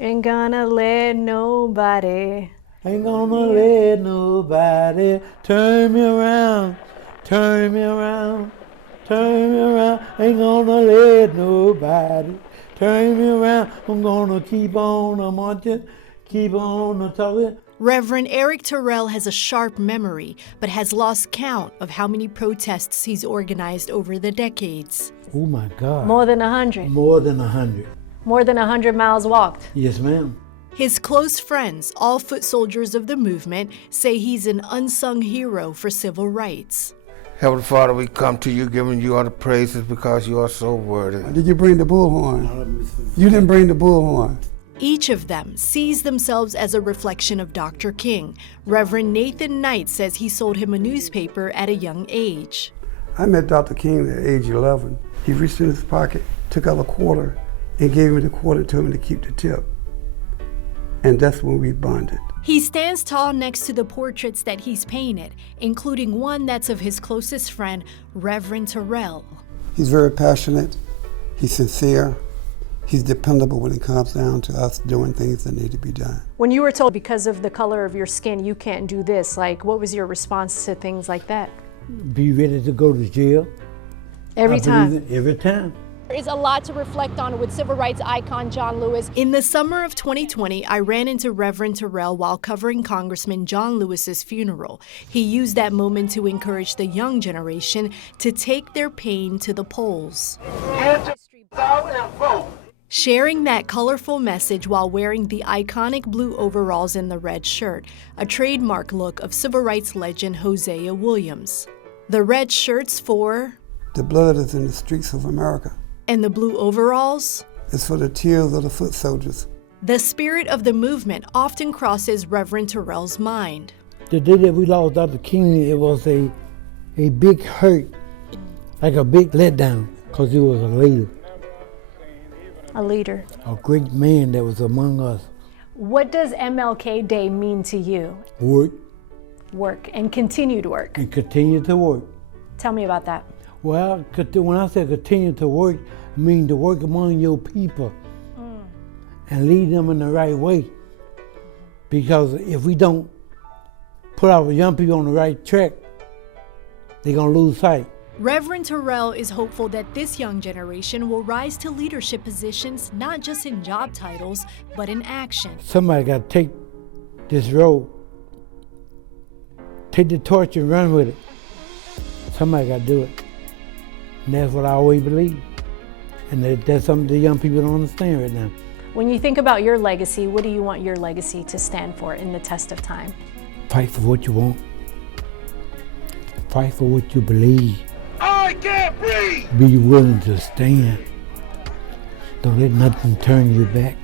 Ain't gonna let nobody. Ain't gonna let nobody turn me around, turn me around, turn me around. Ain't gonna let nobody turn me around. I'm gonna keep on marching, keep on talking. Reverend Eric Terrell has a sharp memory, but has lost count of how many protests he's organized over the decades. Oh my God. More than 100. More than 100. More than 100 miles walked. Yes, ma'am. His close friends, all foot soldiers of the movement, say he's an unsung hero for civil rights. Heavenly Father, we come to you giving you all the praises because you are so worthy. Did you bring the bullhorn? You didn't bring the bullhorn. Each of them sees themselves as a reflection of Dr. King. Reverend Nathan Knight says he sold him a newspaper at a young age. I met Dr. King at age 11. He reached in his pocket, took out a quarter, and gave me the quarter, told me to keep the tip. And that's when we bonded. He stands tall next to the portraits that he's painted, including one that's of his closest friend, Reverend Terrell. He's very passionate, he's sincere, he's dependable when it comes down to us doing things that need to be done. When you were told because of the color of your skin you can't do this, like what was your response to things like that? Be ready to go to jail. Every time? Every time. There is a lot to reflect on with civil rights icon John Lewis. In the summer of 2020, I ran into Reverend Terrell while covering Congressman John Lewis's funeral. He used that moment to encourage the young generation to take their pain to the polls. Sharing that colorful message while wearing the iconic blue overalls and the red shirt, a trademark look of civil rights legend Hosea Williams. The red shirts for... The blood is in the streets of America. And the blue overalls? It's for the tears of the foot soldiers. The spirit of the movement often crosses Reverend Terrell's mind. The day that we lost Dr. King, it was a big hurt, like a big letdown, because he was a leader. A leader. A great man that was among us. What does MLK Day mean to you? Work. Work and continued work. And continue to work. Tell me about that. Well, when I say continue to work, I mean to work among your people and lead them in the right way. Because if we don't put our young people on the right track, they're going to lose sight. Reverend Terrell is hopeful that this young generation will rise to leadership positions, not just in job titles, but in action. Somebody got to take this road, take the torch and run with it. Somebody got to do it. And that's what I always believe. And that's something the young people don't understand right now. When you think about your legacy, what do you want your legacy to stand for in the test of time? Fight for what you want. Fight for what you believe. I can't breathe! Be willing to stand. Don't let nothing turn you back.